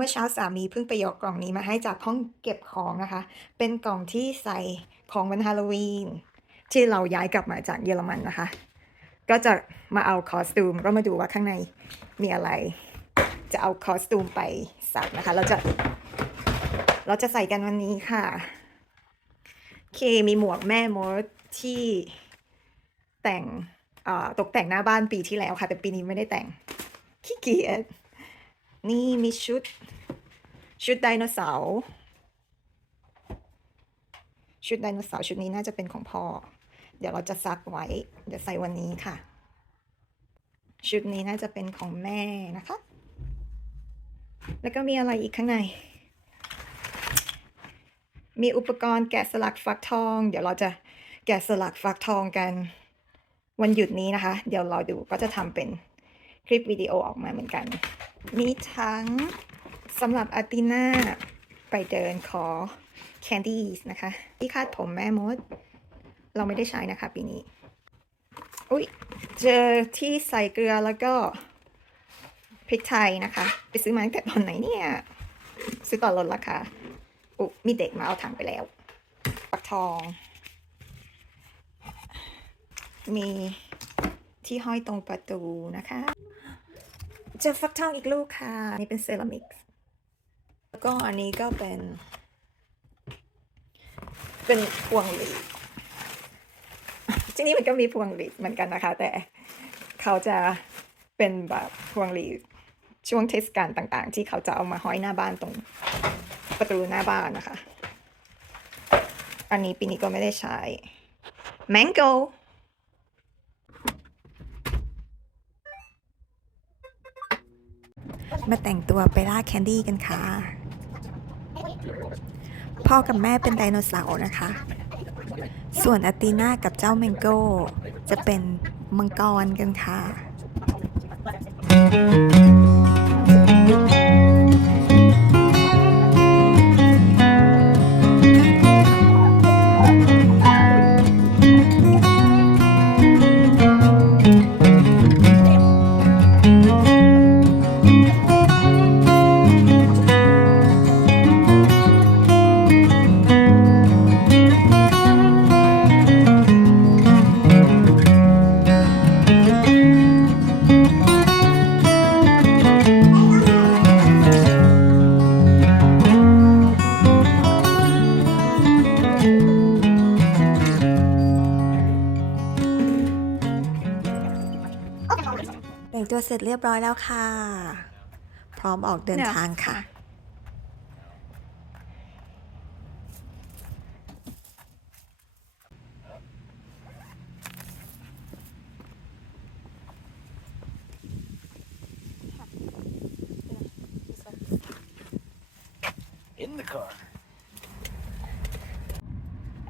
มื่อเช้าสามีเพิ่งไปยกกล่องนี้มาให้จากห้องเก็บของนะคะ เป็นกล่องที่ใส่ของวันฮาโลวีนที่เราย้ายกลับมาจากเยอรมันนะคะ ก็จะมาเอาคอสตูมก็มาดูว่าข้างในมีอะไร จะเอาคอสตูมไปใส่นะคะ เราจะ เราจะใส่กันวันนี้ค่ะเคมีหมวกแม่มดที่แต่งอ่อตกแต่งหน้าบ้านปีที่แล้วค่ะ แต่ปีนี้ไม่ได้แต่งขี้เกียจนี่มีชุด ชุดไดโนเสาร์ชุดไดโนเสาร์ชุดนี้น่าจะเป็นของพ่อ เดี๋ยวเราจะซักไว้ เดี๋ยวใส่วันนี้ค่ะ ชุดนี้น่าจะเป็นของแม่นะคะ แล้วก็มีอะไรอีกข้างใน มีอุปกรณ์แกะสลักฟักทอง เดี๋ยวเราจะแกะสลักฟักทองกันวันหยุดนี้นะคะ เดี๋ยวเราดูก็จะทำเป็นคลิปวิดีโอออกมาเหมือนกัน มีทั้ง สำหรับอาติน่าไปเดินขอแคนดี้นะคะ ที่คาดผมแม่มด เราไม่ได้ใช้นะคะปีนี้ อุ้ยเจอที่ใส่เกลือแล้วก็พริกไทยนะคะ ไปซื้อมาตั้งแต่ตอนไหนเนี่ย ซื้อตอนลดราคาอุยมีเด็กมาเอาถังไปแล้วปักทอง มีที่ห้อยตรงประตูนะคะ เจอฟักทองอีกลูกค่ะ นี่เป็นเซรามิก แล้วก็อันนี้ก็เป็น เป็นพวงหลีดที่นี่มันก็มีพวงหลีดเหมือนกันนะคะ แต่เขาจะเป็นแบบพวงหลีดช่วงเทศกาลต่าง ๆ ที่เขาจะเอามาห้อยหน้าบ้านตรงประตูหน้าบ้านนะคะ อันนี้ปีนี้ก็ไม่ได้ใช้ Mango มาแต่งตัวไปล่าแคนดี้กันค่ะ พ่อกับแม่เป็นไดโนเสาร์นะคะ ส่วนอาตีน่ากับเจ้าเมงโก้ จะเป็นมังกรกันค่ะ แต่งตัวเสร็จเรียบร้อยแล้วค่ะ พร้อมออกเดินทางค่ะ In the car.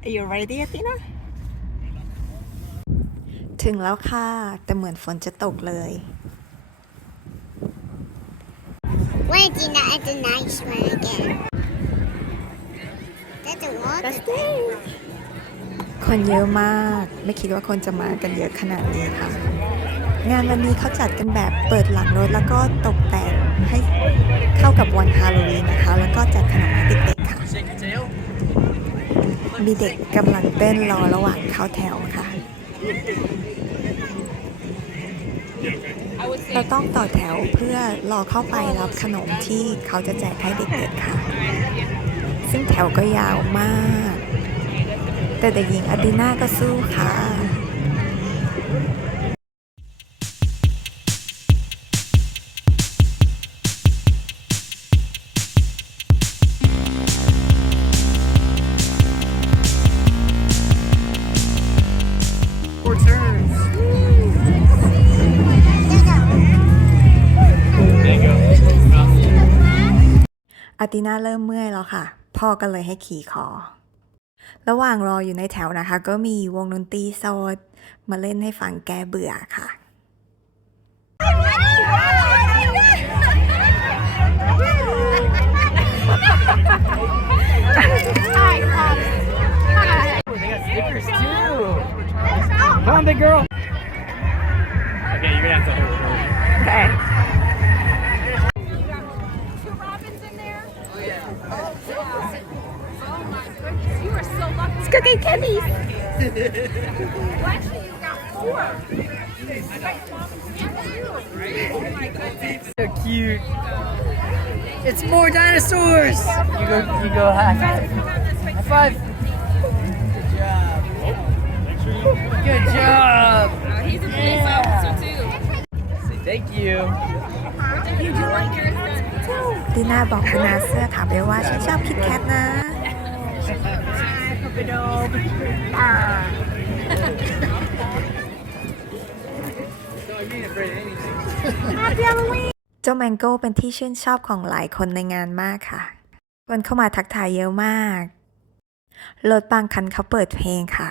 Are you ready อาตินะถึงแล้วค่ะ แต่เหมือนฝนจะตกเลย Wait, Dina, it's a nice one again. That's a water. คนเยอะมาก ไม่คิดว่าคนจะมากันเยอะขนาดนี้ค่ะ งานวันนี้เขาจัดกันแบบเปิดหลังรถแล้วก็ตกแต่งให้เข้ากับวันฮาโลวีนนะคะ แล้วก็แจกขนมให้เด็กๆค่ะ Shake your tail. มีเด็กกำลังเต้นรอระหว่างเข้าแถวค่ะ เราต้องต่อแถวเพื่อรอเข้าไปรับขนมที่เขาจะแจกให้เด็กๆค่ะ ซึ่งแถวก็ยาวมาก แต่เด็กหญิงอดีน่าก็สู้ค่ะ อาติน่าเริ่มเมื่อยแล้วค่ะ พ่อก็เลยให้ขี่คอ ระหว่างรออยู่ในแถวนะคะ ก็มีวงดนตรีโซดมาเล่นให้ฟังแก้เบื่อค่ะ go get candies So cute. It's more dinosaurs. You go, you go high five. High five. Good job. Good job. He's a police officer too. Say thank you. ดีน่าบอกคุณอาเสื้อถามไปว่าฉันชอบคิดแคทนะ เจ้าแมงโก้เป็นที่ชื่นชอบของหลายคนในงานมากค่ะ คนเข้ามาทักทายเยอะมาก รถบางคันเขาเปิดเพลงค่ะ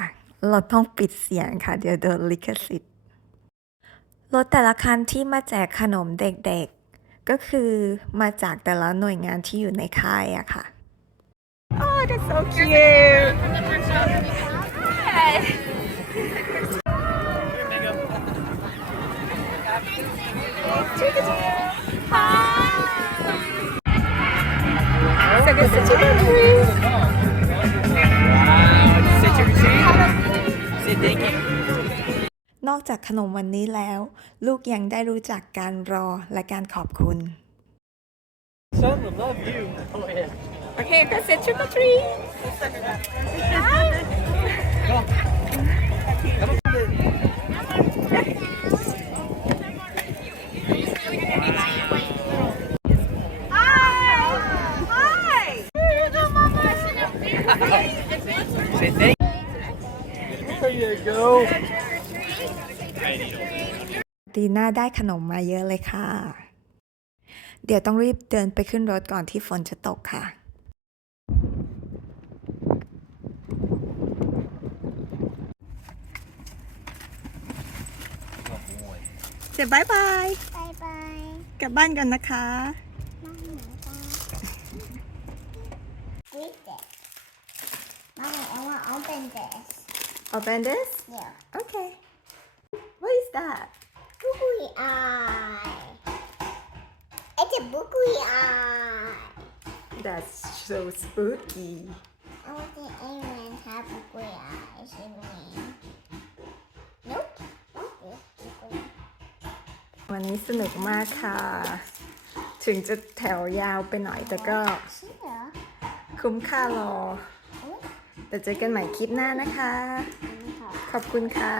เราต้องปิดเสียงค่ะ เดี๋ยวโดนลิขสิทธิ์ รถแต่ละคันที่มาแจกขนมเด็กๆ ก็คือมาจากแต่ละหน่วยงานที่อยู่ในค่ายอะค่ะ Oh that's so cute So good to see you. Wow. Say trick or treat. Say thank you. นอกจากขนมวันนี้แล้ว ลูกยังได้รู้จักการรอและการขอบคุณ Son will love you. Oh yeah. Okay, go say trick or treat. Say thank you. There you go. ดีน่าได้ขนมมาเยอะเลยค่ะ เดี๋ยวต้องรีบเดินไปขึ้นรถก่อนที่ฝนจะตกค่ะ เจ็บบายบาย Bye bye. กลับบ้านกันนะคะ Read this. Mommy, I want to open this. Open this Yeah. Okay What is that Boogie eye. It's a boogie eye. That's so spooky I want the alien have boogie eyes. You mean? Nope. Not this boogie. วันนี้สนุกมากค่ะ ถึงจะแถวยาวไปหน่อยแต่ก็ Sure. คุ้มค่ารอ แต่เจอกันใหม่คลิปหน้านะคะ ขอบคุณค่ะ